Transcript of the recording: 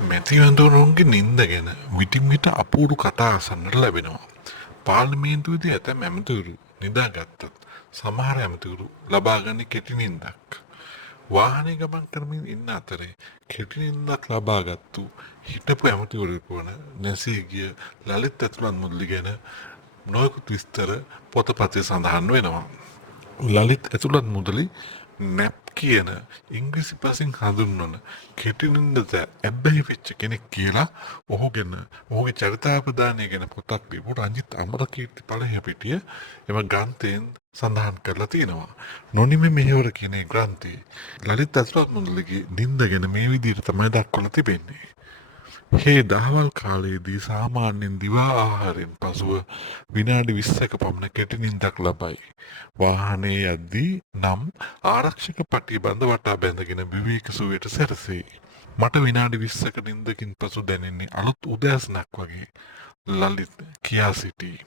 මැතිවඳුරුන්ගේ නින්ද ගැන විටින් විට අපූරු කතා අසන්නට ලැබෙනවා. පාර්ලිමේන්තුවේදී ඇතැම් ඇමතිවරු නිදාගත්තත් සමහර ඇමතිවරු ලබාගන්නේ කෙටි නින්දක්. වාහනේ ගමන් කරමින් ඉන්න අතරේ කෙටි නින්දක් ලබාගත්තු හිටපු ඇමතිවරයෙකු වන නැසී ගිය ලලිත් ඇතුළත් මුදලි ගැන නොයෙකුත් විස්තර පොතපතේ සඳහන් වෙනවා. ලලිත් ඇතුළත් මුදලි නැප් කියන ඉංග්‍රීසි පසින් හඳුන්වන කෙටිනින්දට ඇබ්බැහි වෙච්ච කෙනෙක් කියලා ඔහු ගැන ඔහුගේ චරිතාපදානය ගැන පොතක් ලියපු රංජිත් අමරකීර්ති පළහැපිටිය එම ග්‍රන්ථයෙන් සඳහන් කරලා තියෙනවා. නොනිමි මෙහෙවර කියන ඒ ග්‍රන්ථයේ ලලිත් ඇතුළත් මුදලිගේ නින්ද ගැන මේ විදිහට තමයි දක්වලා තිබෙන්නේ. හේ දහවල් කාලයේදී සාමාන්‍යයෙන් දිවා ආහාරයෙන් පසුව විනාඩි 20ක පමණ කෙටි නිින්දක් ලබයි. වාහනේ යද්දී නම් ආරක්ෂක පටිය බඳ වටා බැඳගෙන විවේක සුවයට සැරසෙයි. මට විනාඩි 20ක නිින්දකින් පසු දැනෙන්නේ අලුත් උදෑසනක් වගේ. ලලිත් කියා සිටී.